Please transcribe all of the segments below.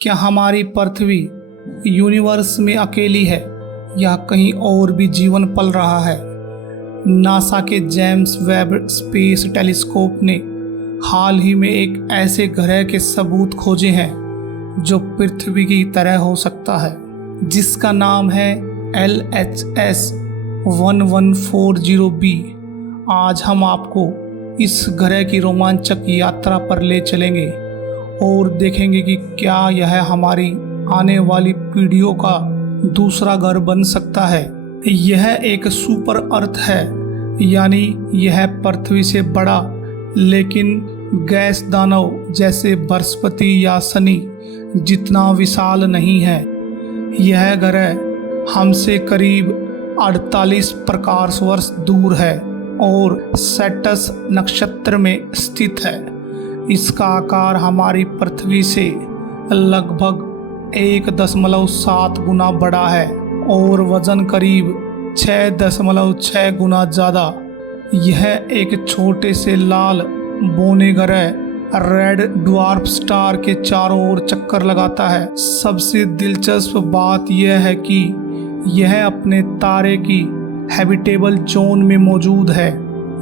क्या हमारी पृथ्वी यूनिवर्स में अकेली है या कहीं और भी जीवन पल रहा है? नासा के जेम्स वेब स्पेस टेलीस्कोप ने हाल ही में एक ऐसे ग्रह के सबूत खोजे हैं जो पृथ्वी की तरह हो सकता है, जिसका नाम है LHS 1140b। आज हम आपको इस ग्रह की रोमांचक यात्रा पर ले चलेंगे और देखेंगे कि क्या यह हमारी आने वाली पीढ़ियों का दूसरा घर बन सकता है। यह एक सुपर अर्थ है, यानी यह पृथ्वी से बड़ा लेकिन गैस दानव जैसे बृहस्पति या शनि जितना विशाल नहीं है। यह ग्रह हमसे करीब 48 प्रकाश वर्ष दूर है और सेटस नक्षत्र में स्थित है। इसका आकार हमारी पृथ्वी से लगभग 1.7 गुना बड़ा है और वजन करीब 6.6 गुना ज़्यादा। यह एक छोटे से लाल बौने ग्रह रेड ड्वार्फ स्टार के चारों ओर चक्कर लगाता है। सबसे दिलचस्प बात यह है कि यह अपने तारे की हैबिटेबल जोन में मौजूद है,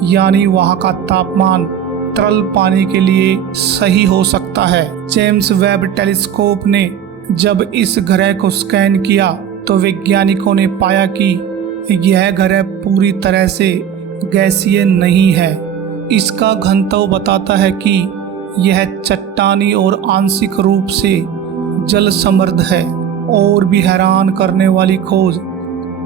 यानी वहाँ का तापमान तरल पानी के लिए सही हो सकता है। जेम्स वेब टेलीस्कोप ने जब इस ग्रह को स्कैन किया तो वैज्ञानिकों ने पाया कि यह ग्रह पूरी तरह से गैसीय नहीं है। इसका घनत्व बताता है कि यह चट्टानी और आंशिक रूप से जल समृद्ध है। और भी हैरान करने वाली खोज,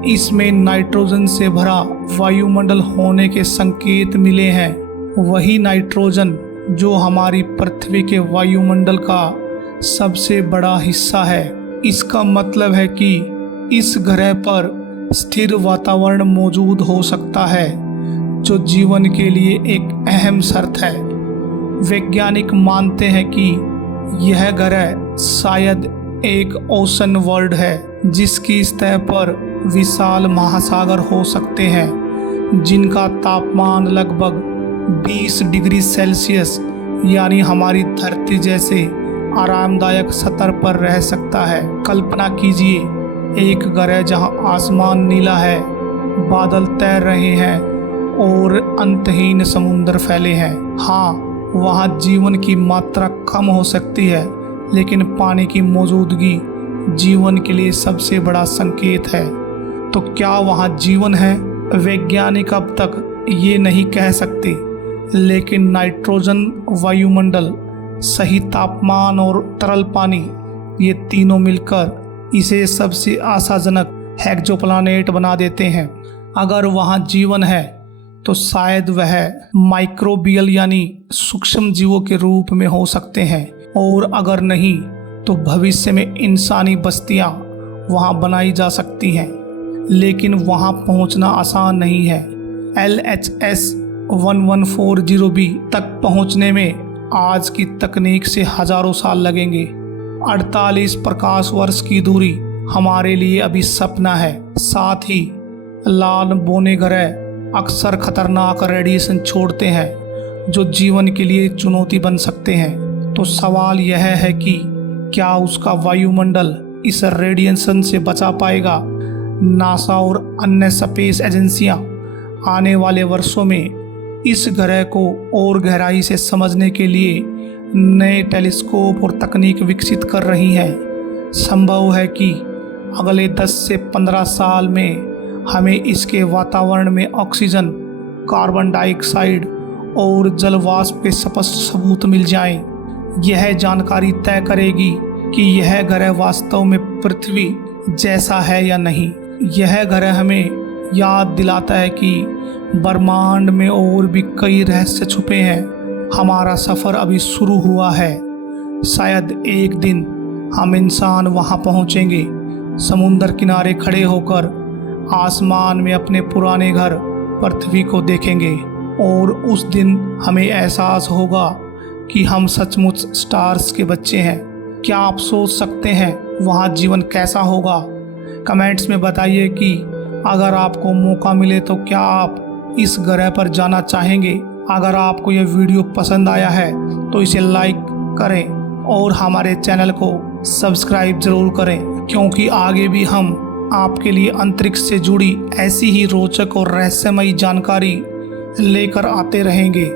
इसमें नाइट्रोजन से भरा वायुमंडल होने के संकेत मिले हैं। वही नाइट्रोजन जो हमारी पृथ्वी के वायुमंडल का सबसे बड़ा हिस्सा है। इसका मतलब है कि इस ग्रह पर स्थिर वातावरण मौजूद हो सकता है, जो जीवन के लिए एक अहम शर्त है। वैज्ञानिक मानते हैं कि यह ग्रह शायद एक ओशन वर्ल्ड है, जिसकी सतह पर विशाल महासागर हो सकते हैं, जिनका तापमान लगभग 20 डिग्री सेल्सियस यानी हमारी धरती जैसे आरामदायक सतह पर रह सकता है। कल्पना कीजिए एक ग्रह जहां आसमान नीला है, बादल तैर रहे हैं और अंतहीन समुद्र फैले हैं। हाँ, वहाँ जीवन की मात्रा कम हो सकती है, लेकिन पानी की मौजूदगी जीवन के लिए सबसे बड़ा संकेत है। तो क्या वहाँ जीवन है? वैज्ञानिक अब तक ये नहीं कह सकते, लेकिन नाइट्रोजन, वायुमंडल, सही तापमान और तरल पानी, ये तीनों मिलकर इसे सबसे आशाजनक एक्सोप्लैनेट बना देते हैं। अगर वहाँ जीवन है तो शायद वह माइक्रोबियल यानी सूक्ष्म जीवों के रूप में हो सकते हैं, और अगर नहीं तो भविष्य में इंसानी बस्तियाँ वहाँ बनाई जा सकती हैं। लेकिन वहाँ पहुँचना आसान नहीं है। LHS 1140b तक पहुँचने में आज की तकनीक से हजारों साल लगेंगे। 48 प्रकाश वर्ष की दूरी हमारे लिए अभी सपना है। साथ ही लाल बौने ग्रह अक्सर खतरनाक रेडिएशन छोड़ते हैं, जो जीवन के लिए चुनौती बन सकते हैं। तो सवाल यह है कि क्या उसका वायुमंडल इस रेडिएशन से बचा पाएगा? नासा और अन्य स्पेस एजेंसियां आने वाले वर्षों में इस ग्रह को और गहराई से समझने के लिए नए टेलीस्कोप और तकनीक विकसित कर रही हैं। संभव है कि अगले 10 से 15 साल में हमें इसके वातावरण में ऑक्सीजन, कार्बन डाइऑक्साइड और जलवाष्प के स्पष्ट सबूत मिल जाएं। यह जानकारी तय करेगी कि यह ग्रह वास्तव में पृथ्वी जैसा है या नहीं। यह ग्रह हमें याद दिलाता है कि ब्रह्मांड में और भी कई रहस्य छुपे हैं। हमारा सफ़र अभी शुरू हुआ है। शायद एक दिन हम इंसान वहां पहुंचेंगे, समुद्र किनारे खड़े होकर आसमान में अपने पुराने घर पृथ्वी को देखेंगे, और उस दिन हमें एहसास होगा कि हम सचमुच स्टार्स के बच्चे हैं। क्या आप सोच सकते हैं वहाँ जीवन कैसा होगा? कमेंट्स में बताइए कि अगर आपको मौका मिले तो क्या आप इस ग्रह पर जाना चाहेंगे। अगर आपको यह वीडियो पसंद आया है तो इसे लाइक करें और हमारे चैनल को सब्सक्राइब ज़रूर करें, क्योंकि आगे भी हम आपके लिए अंतरिक्ष से जुड़ी ऐसी ही रोचक और रहस्यमयी जानकारी लेकर आते रहेंगे।